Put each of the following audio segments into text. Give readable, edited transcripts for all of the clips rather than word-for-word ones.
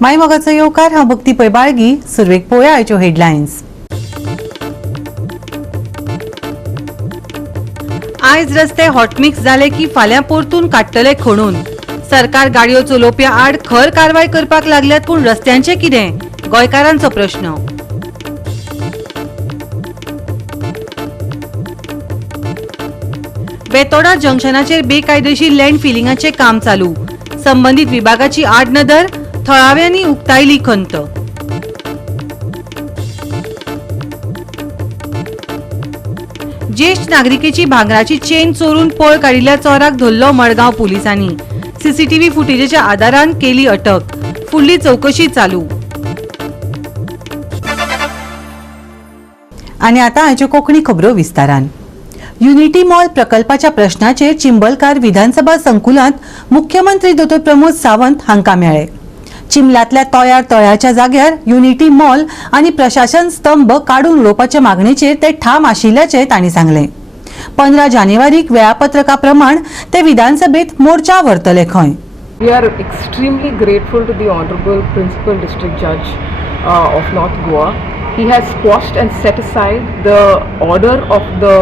माय मोगाचो येवकार हांव भक्ती पै बाळगी. सुरवेक पळोवया आयच्यो हेडलायन्स. आयज रस्ते हॉटमिक्स जाले की फाल्यां परतून काडटले खणून. सरकार गाडयो चलोवप्या आड खर कारवाय करपाक लागल्यात, पूण रस्त्यांचें कितें? गोंयकारांचो प्रश्न. बेतोडा जंक्शनाचेर बेकायदेशीर लँड फिलिंगाचें काम चालू. संबंधीत विभागाची आडनदर, थळाव्यांनी उक्तायली खंत. ज्येष्ठ नागरिकेची भांगराची चेन चोरून पळ काडिल्ल्या चोराक धरलो मडगांव पुलिसांनी. सीसीटीव्ही फुटेजेच्या आदारान केली अटक. फुडली चौकशी चालू. आनी आतां हाच्यो कोंकणी खबरो विस्तारान. युनिटी मॉल प्रकल्पाच्या प्रश्नाचेर चिंबलकार विधानसभा संकुलांत मुख्यमंत्री दोतोर प्रमोद सावंत हांकां मेळ्ळे. चिंबलांतल्या तोयार तळ्याच्या जाग्यार युनिटी मॉल आनी प्रशासन स्तंभ काडून उडोवपाचे मागणेचेर ते ठाम आशिल्ल्याचें तांणी सांगलें. 15 जानेवारीक वेळापत्रका प्रमाण ते विधानसभेत मोर्चा व्हरतले खंय. We are extremely grateful to the Honorable Principal District Judge of North Goa. He has squashed and set aside the order of the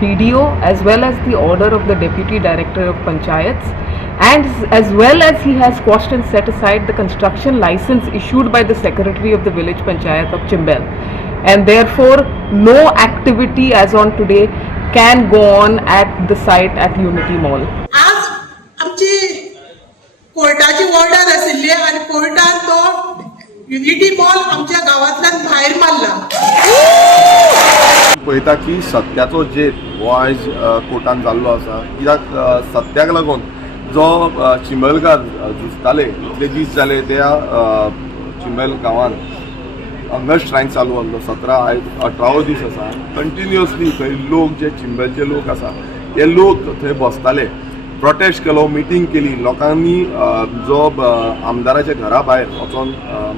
BDO as well as the order of the Deputy Director of Panchayats, and as well as he has squashed and set aside the construction license issued by the Secretary of the Village Panchayat of Chimbel. And therefore, no activity as on today can go on at the site at Unity Mall. आज आमची कोर्टाची order आशिल्ली आणि कोर्टान तो unity mall आमच्या गावांतल्यान भायर मारला. पळयता की सत्याचो जेर हो आयज कोर्टान जाल्लो आसा. कित्याक सत्याक लागून जो चिंबलकार झुजताले इतले दीस जाले त्या चिंबल गांवांत हंगर स्ट्रायक चालू आसलो. 17 आयज 18वो दीस आसा. कंटिन्युअसली थंय लोक जे चिंबलचे लोक आसा ते लोक थंय बसताले, प्रोटेस्ट केलो, मिटींग केली. लोकांनी जो आमदाराच्या घरा भायर वचून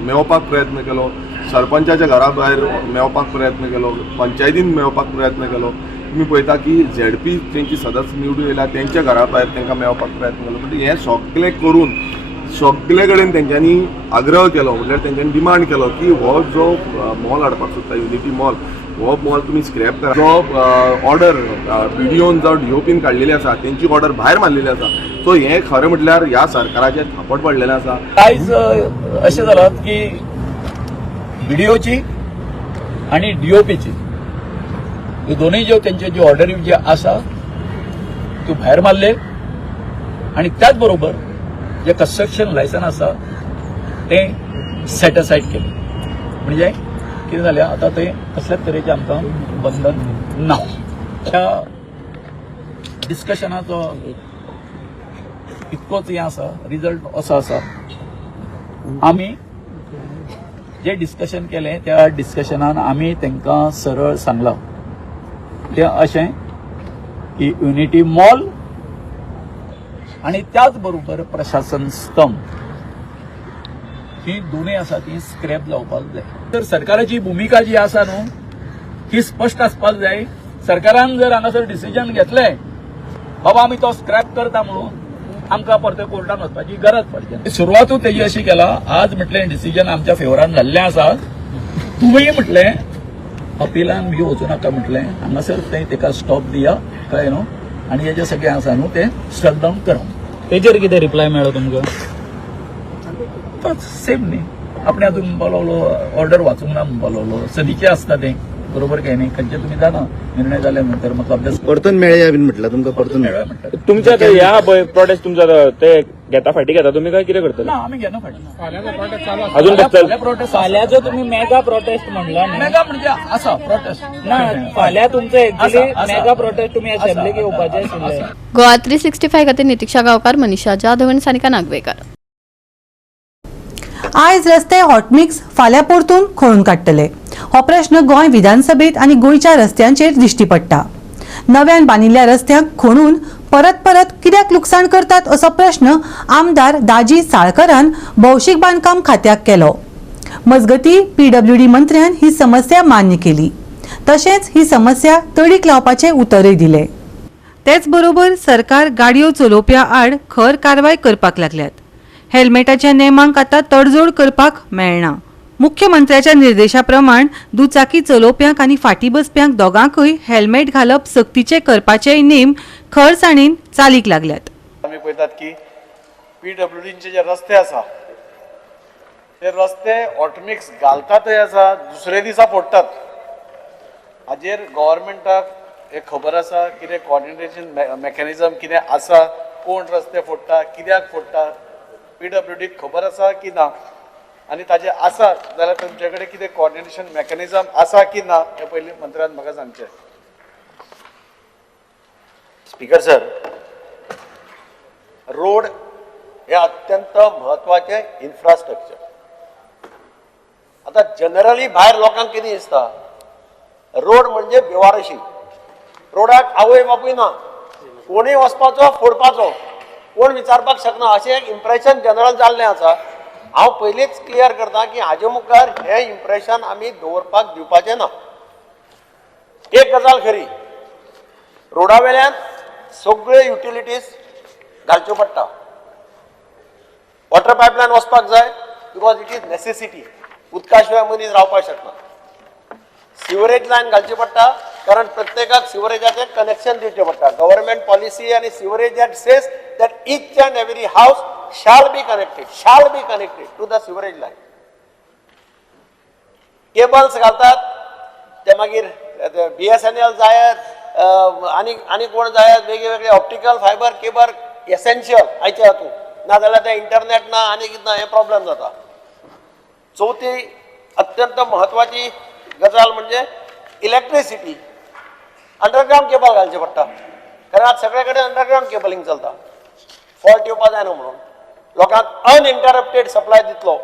मेळोवपाक प्रयत्न केलो, सरपंचाच्या घरा भायर मेळोवपाक प्रयत्न केलो, पंचायतीन मेळोवपाक प्रयत्न केलो. तुमी पळयता की झेडपी तेंची सदस्य निवडून येयला तेंच्या घरा भायर तांकां मेळोवपाक प्रयत्न केलो. बट हें सगळें करून सगळे कडेन तेंच्यांनी आग्रह केलो, म्हटल्यार तेंच्यांनी डिमांड केलो की हो जो मॉल हाडपाक सोदता युनिटी मॉल, हो मॉल तुमी स्क्रॅप करा. जो ऑर्डर BDOन जो DOPन काडलेली आसा तेंची ऑर्डर भायर मारलेली आसा. सो हें खरें म्हटल्यार ह्या सरकाराचें थापट पडलेलें आसा. आयज अशें जालां की BDOची आनी DOPची ह्यो दोनूय ज्यो तेंच्यो ज्यो ऑर्डरी ज्यो आसा त्यो भायर मारले. आनी त्याच बरोबर जे कन्स्ट्रक्शन लायसन आसा तें सेट असायड केलें. म्हणजे कितें जालें, आतां थंय कसल्याच तरेचें आमकां बंधन ना. त्या डिस्कशनाचो इतकोच हें आसा, रिजल्ट असो आसा. आमी जे डिस्कशन केलें त्या डिस्कशनान आमी तांकां सरळ सांगलां तें अशें की युनिटी मॉल आणि त्याच बरोबर प्रशासन स्तंभ ही दोन्ही आसा ती स्क्रॅप जावपाक जाय. तर सरकाराची भूमिका जी आसा न्हू ही स्पश्ट आसपाक जाय. सरकारान जर हांगासर डिसिजन घेतलें बाबा आमी तो स्क्रॅप करता म्हणून आमकां परत कोर्टान वचपाची गरज पडची. सुरवातूच तेजी अशी केला. आज म्हटलें डिसिजन आमच्या फेवरान जाल्लें आसा. तुमी म्हटलें अपिलान बी वचूं नाका म्हटलें. हांगासर तें ताका स्टॉप दिया कळ्ळें न्हू. आणि हे जे सगळे आसा न्हू ते स्ट्रक डावन करा. तेजेर कितें रिप्लाय मेळ्ळो तुमकां? सेम न्ही. आपण अजून बोलावलो, ऑर्डर वाचूंक ना म्हणून बोलावलो. सदीचे आसता ते बरोबर काय नाही. खंयचे तुम्ही जाणा निर्णय जाले नंतर म्हाका अभ्यास परतून मेळया बीन म्हटलं तुमकां. परतून मेळ्या म्हटलं तुमच्या ह्या प्रोटेस्ट तुमचा ते घेता फाटी घेता तुम्ही काय कितें करतले? ना आमी घेना फाटी. अजून प्रोटेस्ट फाल्याचो तुम्ही मेगा प्रोटेस्ट म्हणला न्ही. मेगा म्हणजे आसा प्रोटेस्ट ना फाल्यां तुमचो एक्चुअली मेगा प्रोटेस्ट तुम्ही असेंब्लीक येवपाचे आशिल्ले. गोवा 365 खातीर नितीक्षा गांवकार, मनीषा जाधव आनी सानिका नागवेकर. आयज रस्ते हॉटमिक्स फाल्यां परतून खणून काडटले. हो प्रश्न गोंय विधानसभेत आनी गोंयच्या रस्त्यांचेर दिश्टी पडटा. नव्यान बांदिल्ल्या रस्त्यांक खणून परत परत कित्याक लुकसाण करतात असो प्रश्न आमदार दाजी साळकरान भौशीक बांदकाम खात्याक केलो. मजगतीं PWD मंत्र्यान ही समस्या मान्य केली. तशेंच ही समस्या तडीक लावपाचे उतरय दिले. तेच बरोबर सरकार गाडयो चलोवप्या आड खर कारवाय करपाक लागल्यात. हेल्मेटाच्या नेमांक आतां तडजोड करपाक मेळना. मुख्यमंत्र्याच्या निर्देशाप्रमाण दुचाकी चलोवप्यांक आनी फाटीं बसप्यांक दोगांकूय हेल्मेट घालप सक्तीचे करपाचेय नेम खरसाणीन चालीक लागल्यात. आमी पळयतात की PWDचे जे रस्ते आसा ते रस्ते ऑटोमिक्स घालतातय आसा, दुसरे दिसा फोडटात. हाजेर गव्हर्मेंटाक एक खबर आसा कितें कॉर्डिनेशन मेकॅनिझम कितें आसा, कोण रस्ते फोडटा, कित्याक फोडटा, PWDक खबर आसा की ना, आनी ताजें आसा जाल्यार तुमचे कडेन कितें कॉर्डिनेशन मेकॅनिझम आसा की ना हें पयलीं मंत्र्यान म्हाका सांगचें. स्पीकर सर, रोड हे अत्यंत महत्वाचे इन्फ्रास्ट्रक्चर. आता जनरली भायर लोकांक कितें दिसता, रोड म्हणजे बेवारशी, रोडाक आवय बापूय ना, कोणीय वचपाचो फोडपाचो, कोण विचारपाक शकना, अशें एक इम्प्रेशन जनरल जाल्लें आसा. हांव पयलींच क्लियर करता की हाजे मुखार हें इम्प्रेशन आमी दवरपाक दिवपाचें ना. एक गजाल खरी, रोडा वेल्यान सगळे युटिलिटीज घालच्यो पडटा. वॉटर पायपलायन वचपाक जाय बिकॉज इट इज नेसेसिटी, उदका शिवाय मनीस रावपाक शकना. सिवरेज लायन घालची पडटा कारण प्रत्येकाक सिवरेजाचें कनेक्शन दिवचें पडटा. गव्हर्मेंट पॉलिसी आनी sewerage act says that each and every house shall be connected to the sewerage line. Cables घालतात ते मागीर BSNL जायत आनी कोण जायत, वेगवेगळे ऑप्टिकल फायबर केबल एसेन्शियल आयच्या हातूंत, नाजाल्यार ते इंटरनेट ना आनी कितें ना, हे प्रॉब्लेम जाता. चवथी अत्यंत म्हत्वाची गजाल म्हणजे इलेक्ट्रिसिटी. अंडरग्राउंड केबल घालचे पडटा कारण आज सगळे कडेन अंडरग्राउंड केबलिंग चलता. फॉल्ट येवपा जायना म्हणून लोकांक अनइंटरप्टेड सप्लाय दितलो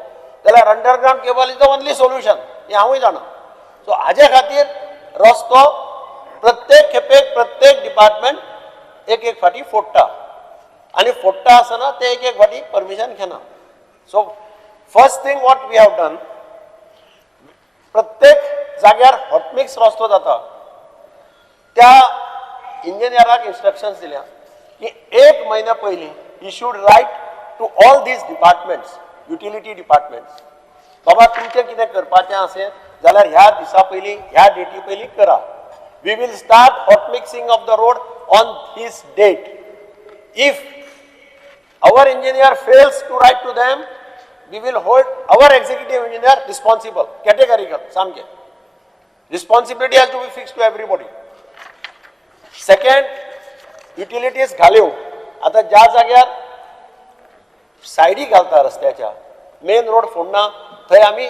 जाल्यार underground cable is the only solution, हें हांवूय जाणा. सो हाजे खातीर रस्तो प्रत्येक खेपेक प्रत्येक डिपार्टमेंट एक एक फाटी फोडटा आनी फोडटा आसतना ते एक एक फाटी परमिशन घेना. So first thing what we have done, प्रत्येक जाग्यार हॉटमिक्स रस्तो जाता त्या इंजिनियराक इन्स्ट्रक्शन्स दिल्या की 1 म्हयन्या पयलीं he should write to all these departments, utility departments, बाबा तुमचें कितें करपाचें असें जाल्यार ह्या दिसा पयलीं ह्या डेटी पयलीं करा. We will start hot mixing of the road on this date. If our engineer fails to write to them, we will hold our executive engineer responsible, categorical, samke. Responsibility has to be fixed to everybody. Second, utilities घाल्यो. आता ज्या जाग्यार सायडी घालता रस्त्याच्या, main road फोडना थंय आमी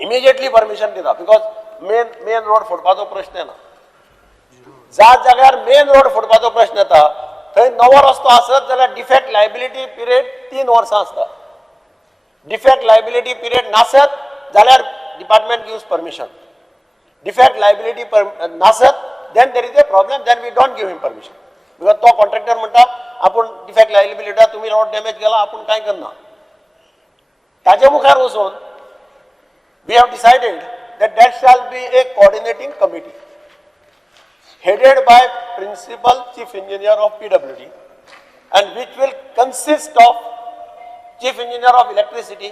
immediately permission दिता because main road फोडपाचो प्रश्न येना. ज्या जाग्यार मेन रोड फोडपाचो प्रश्न येता थंय नवो रस्तो आसत जाल्यार डिफेक्ट लायबिलिटी पिरियड 3 वर्सां आसता. डिफेक्ट लायबिलिटी पिरियड नासत जाल्यार department gives permission. Defect liability नासत then there is a problem, then we don't give him permission because तो कॉन्ट्रॅक्टर म्हणटा आपूण डिफेक्ट लायबिलिटी तुम्ही रोड डॅमेज केला आपूण कांय करना. ताजे मुखार वचून we have decided that shall be a coordinating committee headed by Principal Chief Engineer of PWD and which will consist of Chief Engineer of Electricity,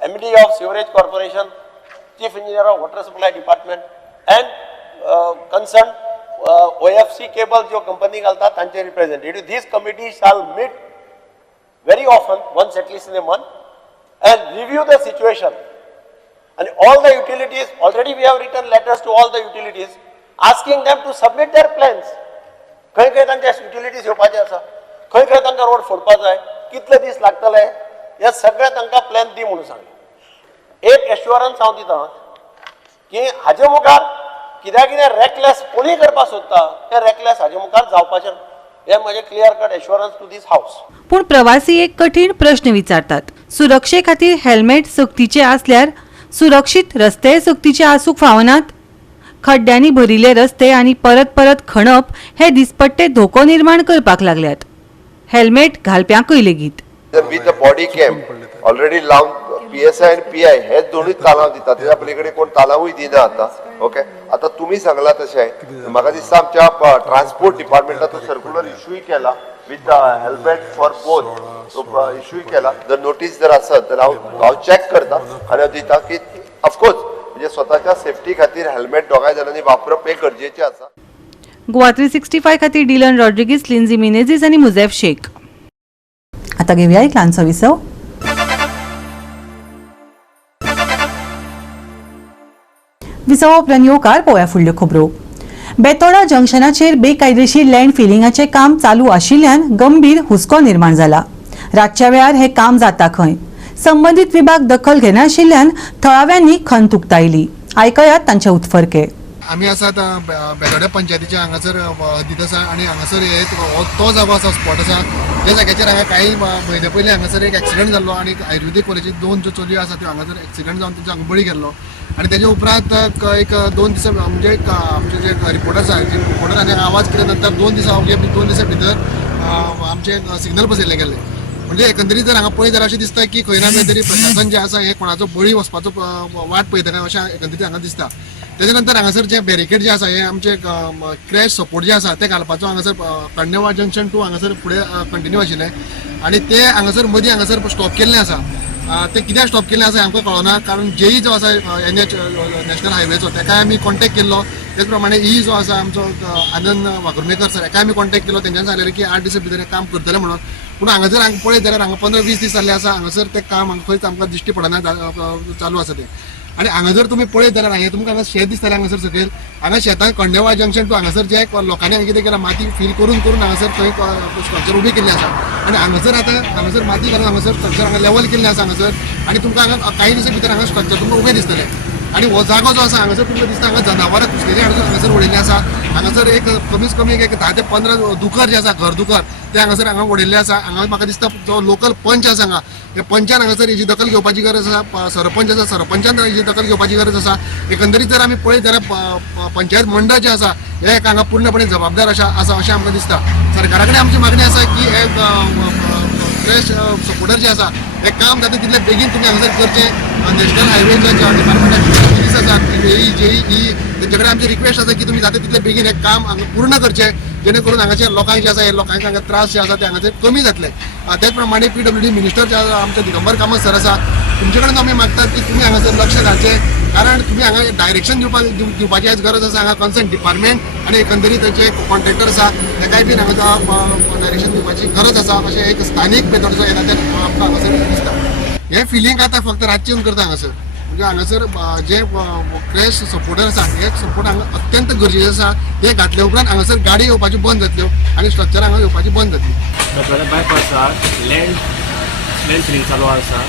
MD of Sewerage Corporation, Chief Engineer of Water Supply Department and concerned OFC cable जो company घालता तांचे representative. These committees shall meet very often, once at least in a month, and review the situation. And all the utilities, already we have written letters to all the utilities asking them to submit their plans. खंय खंय तांचे utilities येवपाचे आसा, खंय खंय तांकां road फोडपा जाय, कितले दीस लागतले, हे सगळे तांकां प्लॅन दी म्हणून सांगलें. एक एश्युरन्स हांव दितां की हाजे मुखार कितें रॅकलेस कोणीय करपाक सोदता तें रॅकलेस हाजे मुखार जावपाचें ना. हे म्हजें clear cut assurance to this house. पूण प्रवासी एक कठीण प्रश्न विचारतात. सुरक्षे खातीर हेल्मेट सक्तीचे आसल्यार सुरक्षीत रस्ते सक्तीचे आसूंक फावनात? खड्ड्यांनी भरिल्ले रस्ते आनी परत परत खणप हे दिसपट्टे धोको निर्माण करपाक लागल्यात. हेल्मेट घालप्यांकूय लेगीत. With the body cam already लावन PSI आनी PI हे दोनूय तालाव दितात, तेच्या पलीकडे कोण तालावूय दिना आता. ओके, आता तुम्ही सांगला तशें म्हाका दिसता आमच्या ट्रान्सपोर्ट डिपार्टमेंटाचो सर्क्युलर इश्यूय केला विथ हेल्मेट फॉर बोथ तो इश्यू केला. जर नोटीस जर आसत तर हांव चॅक करता आनी हांव दिता की ऑफकोर्स म्हणजे स्वताच्या सेफ्टी खातीर हेल्मेट दोगांय जाणांनी वापरप हे गरजेचें आसा. गोवा 365 खातीर डिलन रॉड्रिगीस, लिन्झी मिनेझीस आणि मुझेफ शेख. आता घेऊया एक ल्हानसो विसव. विसव उपरांत येवकार पळोवया फुडल्यो खबरो. बेतोडा जंक्शनाचेर बेकायदेशीर लँड फिलिंगाचें काम चालू आशिल्ल्यान गंभीर हुस्को निर्माण जाला. रातच्या वेळार हे काम जाता खंय. संबंधीत विभाग दखल घेनाशिल्ल्यान थळाव्यांनी खंत उक्तायली. आयकयात तांचे उतफर्के. आम्ही आसात बेतोड्या पंचायतीच्या हांगासर हद्दीत आसा आनी हांगासर हे तो जागो आसा स्पॉट आसा. त्या जाग्याचेर हांगा काही म्हयने पयलीं हांगासर एक एक्सिडंट जाल्लो आनी आयुर्वेदीक कॉलेजीत 2 ज्यो चलयो आसा त्यो हांगासर एक्सिडंट जावन तेंचो हांगा बळी गेल्लो. आनी तेजे उपरांत एक 2 दिसा म्हणजे आमचे जे रिपोर्टर आसा रिपोर्टरांनी आवाज केल्या नंतर 2 दिसा 2 दिसा भितर आमचे सिग्नल बसयल्ले गेले. म्हणजे एकंदरीत जर हांगा पळयत जाल्यार अशें दिसता की खंय ना खंय तरी प्रशासन जे आसा हे कोणाचो बळी वचपाचो वाट पळयतना अशें एकंदरीत हांगा दिसता. तेजे नंतर हांगासर जे बॅरिकेड जे आसा हे आमचे क्रॅश सपोर्ट जे आसा ते घालपाचो हांगासर कण्णेवाड जंक्शन टू हांगासर फुडें कंटिन्यू आशिल्ले आनी ते हांगासर मदीं हांगासर स्टॉप केल्ले आसा. ते कित्याक स्टॉप केल्ले आसा आमकां कळना. कारण जेई जो आसा NH नॅशनल हायवेचो ताकाय आमी कॉन्टॅक्ट केल्लो. तेच प्रमाणे जो आसा आमचो आनंद वाघुर्णेकर सर हाकाय आमी कॉन्टॅक्ट केलो. तेंच्यान सांगलेलें की 8 दिसा भितर हें काम करतले म्हणून. पूण हांगासर हांगा पळयत जाल्यार हांगा 15-20 दीस जाल्ले आसा हांगासर तें काम खंयच आमकां दिश्टी पडना चालू आसा तें. आनी हांगा जर तुमी पळयत जाल्यार हांगा तुमकां हांगा शेत दिसतालें हांगासर सकयल. हांगा शेतान कण्णेवाड जंक्शन टू हांगासर जे लोकांनी हांगा कितें केलां माती फील करून करून हांगासर थंय स्ट्रक्चर उबी केल्ली आसा. आनी हांगासर आतां हांगासर माती घालून हांगासर स्ट्रक्चर हांगा लेवल केल्लें आसा हांगासर. आनी तुमकां हांगा काही दिसा भितर हांगा स्ट्रक्चर तुमकां उबें दिसतलें. आनी हो जागो जो आसा हांगासर तुमकां दिसता हांगा जनावरां कुसलेली हांगासर उडयल्ली आसा. हांगासर एक कमीत कमी एक 10 ते 15 दुकर जे आसा घर दुकर ते हांगासर हांगा उडयल्ले आसा. हांगा म्हाका दिसता जो लोकल पंच आसा हांगा हे पंचान हांगासर हेची दखल घेवपाची गरज आसा. सरपंच आसा सरपंचान हेची दखल घेवपाची गरज आसा. एकंदरीत जर आमी पळयत जाल्यार पंचायत मंडळ जे आसा हे हांगा पूर्णपणे जबाबदार आसा अशें आमकां दिसता. सरकारा कडेन आमची मागणी आसा की हे क्रॅश सपोर्टर जे आसा हे काम जाता तितले बेगीन तुमी हांगासर करचें. नॅशनल हायवेच्या ज्या डिपार्टमेंटाचे पुलीस आसात जेई तेंचे कडेन आमची रिक्वेस्ट आसा की तुमी जाता तितले बेगीन हे काम हांगा पूर्ण करचें जेणे करून हांगाचे लोकांक जे आसा हे लोकांक हांगा त्रास जे आसा ते हांगाचे कमी जातले. त्याच प्रमाणे PWD मिनिस्टर जे आमचे दिगंबर कामत सर आसा तुमचे कडेन आमी मागतात की तुमी हांगासर लक्ष घालचें. कारण तुमी हांगा डायरेक्शन दिवपाची आज गरज आसा. हांगा कन्सर्न डिपार्टमेंट आनी एकंदरीत जे कॉन्ट्रॅक्टर आसा ताकाय बीन हांगा डायरेक्शन दिवपाची गरज आसा अशें एक स्थानीक बेतोडचो येता ते आमकां हांगासर दिसता. हे फिलींग आतां फक्त रातचे येवन करता हांगासर. म्हणजे हांगासर जे क्रॅश सपोर्टर आसा हे सपोर्ट हांगा अत्यंत गरजेचे आसा. हे घातले उपरांत हांगासर गाडी येवपाची बंद जातल्यो आनी स्ट्रक्चर हांगा येवपाची बंद जातली. बेतोड्या बायपासार लँड फिलिंग चालू आसा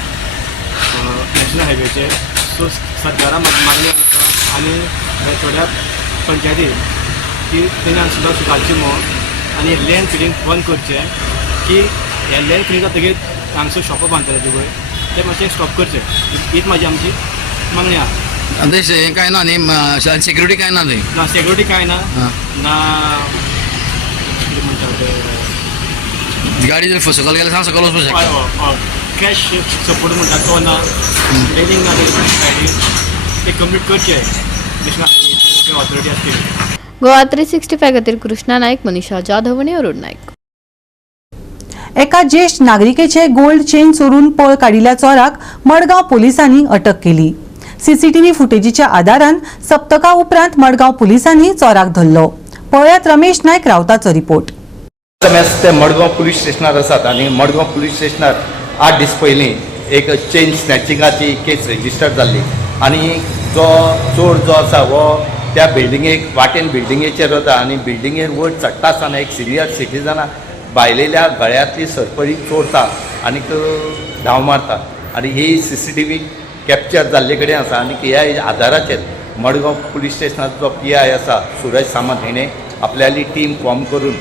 नॅशनल हायवेचेर. सो सरकाराक मागणी आसा आनी बेतोड्या पंचायतीन की तेणी सुद्दां सुदारची म्हणून आनी लँड फिलिंग बंद करचें की हे लँड फिलिंग जातकीर हांगासर शॉपां बांदतले तुवें ते मातशें स्टॉप करचें. हीच म्हाजी आमची मागणी आहा. आनी हें कांय ना न्ही सिक्युरिटी कांय ना थंय. ना सिक्युरिटी कांय ना ना गाडी जर सकयल गेल्यार सांग सकयल वचपाक शकता. कॅश सपोर्ट म्हणटा तो ना रेलिंग ना ते कंप्लीट करचें नॅशनल ऑथॉरिटी आसतली. गोवा 365 खातीर कृष्णा नायक, मनीषा जाधव आनी अरुण नायक. एका ज्येष्ठ नागरिकेचे गोल्ड चेन चोरून पळ काडिल्ल्या चोराक मडगांव पोलिसांनी अटक केली. CCTV फुटेजीच्या आदारान सप्तका उपरांत मडगांव पोलिसांनी चोराक धरलो. पळयात रमेश नायक रावताचो रिपोर्ट. ते मडगांव पुलीस स्टेशनार आसात आनी मडगांव पुलीस स्टेशनार 8 दीस पयलीं एक चेन स्नॅचिंगाची केस रेजिस्टर जाल्ली आनी जो चोर जो आसा हो त्या बिल्डिंगेक वाटेन बिल्डिंगेचेर वता आनी बिल्डिंगेर वयर चडटा आसतना एक सिनियर सिटीजना बायलेल्या गळ्यांतली सरपळी चोरता आनीक धांव मारता आनी ही CCTV कॅप्चर जाल्ले कडेन आसा. आनी ह्या आदाराचेर मडगांव पुलीस स्टेशनाचो जो PI आसा सूरज सामंत हेणें आपल्याली टीम फॉर्म करून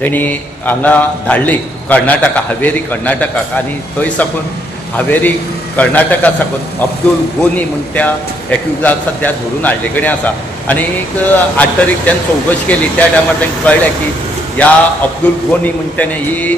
तेणी हांगा धाडली कर्नाटका हावेरी कर्नाटकाक आनी थंय साकून हावेरी कर्नाटका साकून अब्दुल गोनी म्हूण त्या एक्युजाक सद्या धरून हाडले कडेन आसा. आनीक 8 तारीख तेन्ना चौकशी केली त्या टायमार तांकां कळ्ळें की ह्या अब्दुल गोनी म्हूण तेणें ही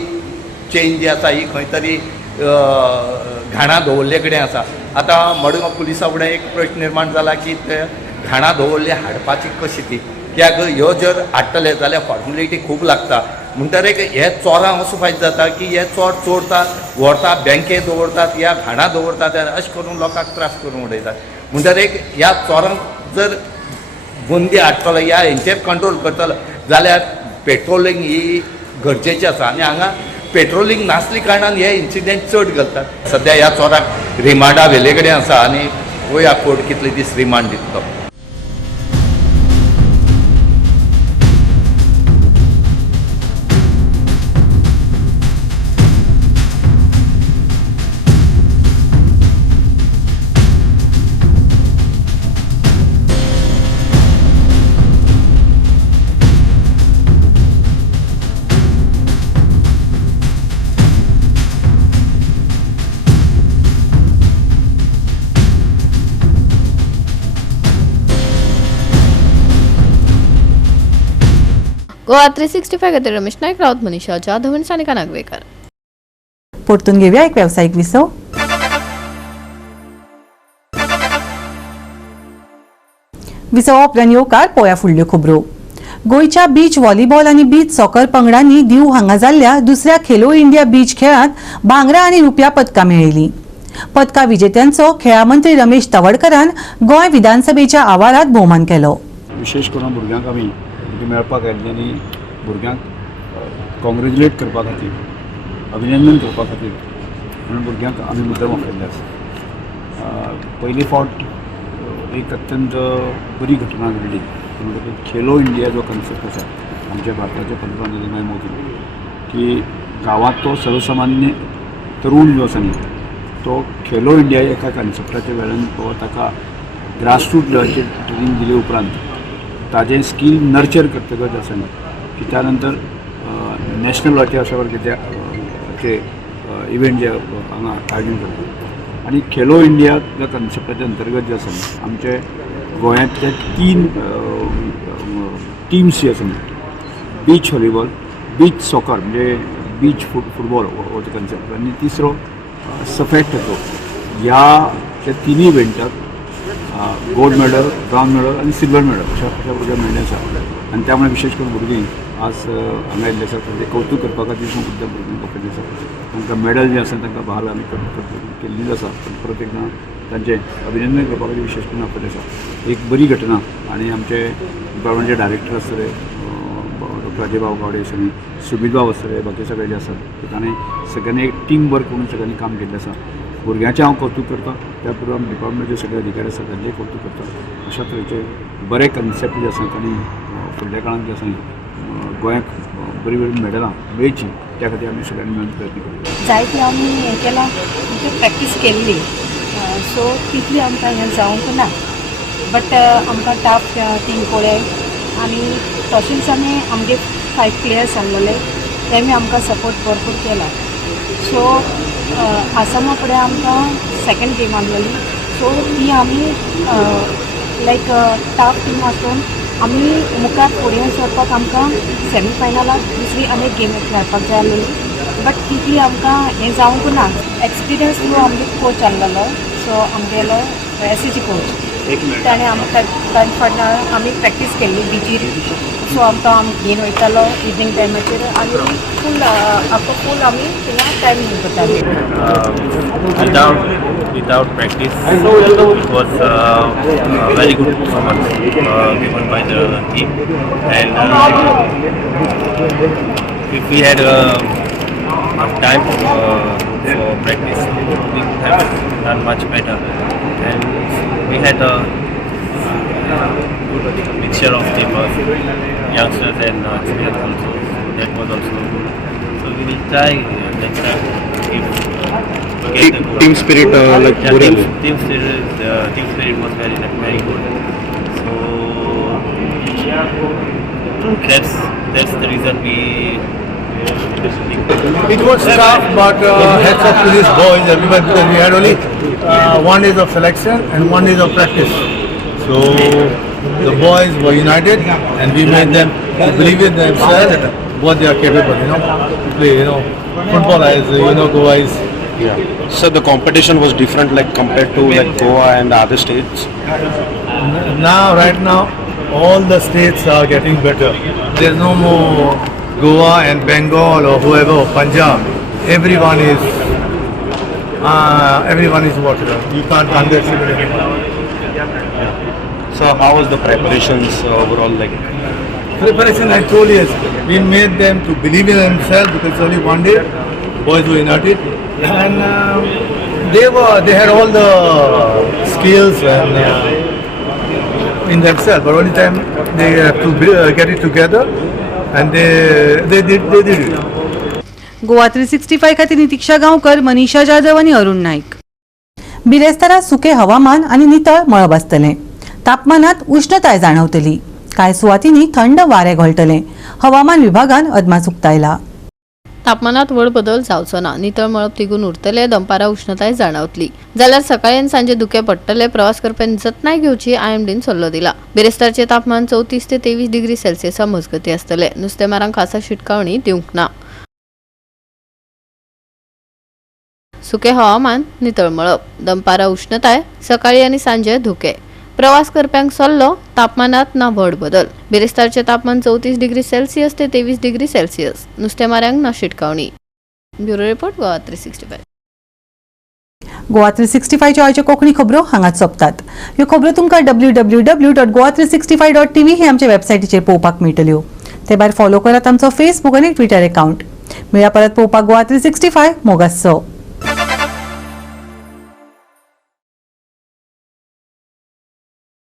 चेन जी आसा ही खंय तरी घाणा दवरले कडेन आसा. आतां मडगांव पुलिसा फुडें एक प्रश्न निर्माण जाला की ते घाणा दवरले हाडपाची कशी ती. कित्याक ह्यो जर हाडटले जाल्यार फॉर्मेलिटी खूब लागता म्हणटरेक हे चोरांक असो फायदो जाता की हे चोर चोरतात व्हरतात बँके दवरतात या घाणां दवरतात अशें करून लोकांक त्रास करून उडयतात. म्हणटरेक ह्या चोरांक जर बंदी हाडटलो या हेंचेर कंट्रोल करतलो जाल्यार पेट्रोलिंग ही गरजेची आसा आनी हांगा पेट्रोलिंग नासली कारणान हे इन्सिडेंट चड घालतात. सद्या ह्या चोराक रिमांडा वेले कडेन आसा आनी पळोवया कोर्ट कितले दीस रिमांड दितलो. गोवा 365 खातीर रमेश नायक रावत मनीषा जाधव आनी सानिका नागवेकर. परतून घेऊया एक व्यावसायिक विसव. विसवा उपरांत येवकार पळोवया फुडल्यो खबरो. गोंयच्या बीच व्हॉलीबॉल आनी बीच सॉकर पंगडांनी दिव हांगा जाल्ल्या दुसऱ्या खेलो इंडिया बीच खेळांत भांगरा आनी रुप्या पदकां मेळयलीं. पदका विजेत्यांचो खेळा मंत्री रमेश तवडकरान गोंय विधानसभेच्या आवारांत भोवमान केलो. विशेष करून भुरग्यांक आमी मेळपाक आयिल्ले आनी भुरग्यांक कॉंग्रेच्युलेट करपा खातीर अभिनंदन करपा खातीर म्हणून भुरग्यांक आमी मुद्दम आपयल्ले आसा. पयली फावट एक अत्यंत बरी घटना घडली म्हणटकच खेलो इंडिया जो कन्सेप्ट आसा आमच्या भारताचे पंतप्रधान नरेंद्र मोदी की गांवांत तो सर्वसामान्य तरूण जो आसा न्ही तो खेलो इंडिया एका कन्सेप्टाच्या वेळान तो ताका ग्रासरूट लेवलाचेर ट्रेनिंग दिले उपरांत ताजें स्कील नर्चर करतकच आसा न्ही की त्या नंतर नॅशनल लेवलाचेर अशा प्रकारचे इव्हेंट जे हांगा आयोजन करतात आनी खेलो इंडिया ह्या कन्सेप्टाच्या अंतर्गत जे आसा न्ही आमचे गोंयांतले 3 टिम्स जे आसा न्ही बीच व्हॉलीबॉल बीच सॉकर म्हणजे बीच फुटबॉल हो कन्सेप्ट आनी तिसरो सफेद टॅको ह्या त्या 3 इव्हेंटाक गोल्ड मेडल ब्राउन मेडल आणि सिल्वर मेडल अशा प्रकारे मेळ्ळे आसा आनी त्यामुळे विशेष करून भुरगीं आज हांगा येयल्ले आसा तांचें कौतूक करपा खातीर सुद्दां भुरग्यांक आपयल्लें आसा. तांकां मेडल जें आसा तांकां बहाल आमी केल्लीच आसा पूण परत एकदां तांचें अभिनंदन करपा खातीर विशेष करून आपयल्लें आसा. एक बरी घटना आनी आमचे डिपार्टमेंटचे डायरेक्टर आसतले डॉक्टर अजय भाऊ गावडे आनी सुमित भाऊ आसतले बाकी सगळे जे आसात तांणी सगळ्यांनी एक टीम वर्क करून सगळ्यांनी काम केल्लें आसा. भुरग्यांचें हांव कौतूक करता त्या प्रमाण डिपार्टमेंटचे सगळे अधिकारी आसात तांचेंय कौतूक करता. अशा तरेचे बरे कन्सेप्ट जे आसात आनी फुडल्या काळांत जे आसा गोंयांक बरी बरी मेडलां मेळची त्या खातीर आमी सगळ्यांनी मेळून प्रयत्न करता. जायती आमी हें केलां म्हणजे प्रॅक्टीस केल्ली सो तितली आमकां हें जावंक ना बट आमकां टफ टीम पळय आनी तशेंच आमी आमगे 5 प्लेयर्स आहलेले तेमी आमकां सपोर्ट भरपूर केला. सो आसामा फुडें आमकां सेकेंड गेम आहलेली सो ती आमी लायक टफ टीम आसून आमी मुखार फुडें सरपाक आमकां सेमी फायनलाक दुसरी आनीक गेम खेळपाक जाय आहलेली बट तितली आमकां हें जावंक ना. एक्सपिरियन्स थ्रू आमगे कोच आहलेलो सो आमगेलो एसीची कोच ताणें आमकां आमी प्रॅक्टीस केल्ली बिचीर सो आमकां घेवन वयतालो इवनिंग टायमाचेर आनी फूल आख्खो फूल आमी थिंगा टायम करताली. Without practice, it was very good performance given by the team, and if we had enough time for practice, we would have done much better. And we had a good mixture of team, youngsters and experience also. So that was also good. So we will try next time. Team spirit like team spirit was very good. So that's the reason we. It was tough, but heads up to these boys, everybody, because we had only 1 day of selection and 1 day of practice. So the boys were united, and we made them believe in themselves what they are capable. To play. Football is Goa is. Yeah. So the competition was different, like compared to like Goa and other states. Right now, all the states are getting better. There's no more Goa and Bengal or whoever, or Punjab, everyone is water. You can't underestimate it. So how was the preparations overall like? Preparation, I told you, we made them to believe in themselves because it's only one day. Boys were united, and they had all the skills and in themselves. But only time they have to get it together, and they did it. Goa 365 खातीर नितीक्षा गांवकर, मनीषा जाधव आणि अरुण नाईक. बिरेस्तारा सुके हवामान आणि नितळ मळब आसतलें. तापमानात उष्णताय जाणवतली. कांय सुवातींनी थंड वारे घोळटले. हवामान विभागान अदमास उक्तायला. तापमानात व्हड बदल जावचो ना. नितळ मळब तिगून उरतले. दनपारा उष्णताय जाणवतली. जाल्यार सकाळी आनी सांजे धुके पडटले. प्रवास करप्यांनी जतनाय घेवची IMDन सल्लो दिला. बिरेस्तारचे तापमान 34 ते 23 डिग्री सेल्सियसा मजगती आसतले. नुस्तेमारांक खासा शिटकावणी दिवंक ना. सुके हवामान, नितळ मळब. दनपारा उष्णताय, सकाळी आनी सांजे धुके. प्रवास करप्यांक सल्लो, तापमानात ना व्हड बदल. बिरेस्तारचे तापमान 34 डिग्री सेल्सियस ते 23 डिग्री सेल्सियस. नुस्तेमारांक ना शिटकावणी. Bureau report, Goa 365. गोवा 365 च्यो आयच्यो कोंकणी खबरो हांगाच सोंपतात. ह्यो खबरो तुमकां www.goa365.tv हे आमचे वेबसायटीचेर पळोवपाक मेळटल्यो. ते भायर फॉलो करात आमचो फेसबूक आनी ट्विटर अकाउंट. मेळ्या परत पळोवपाक गोवा 365 मोगासो.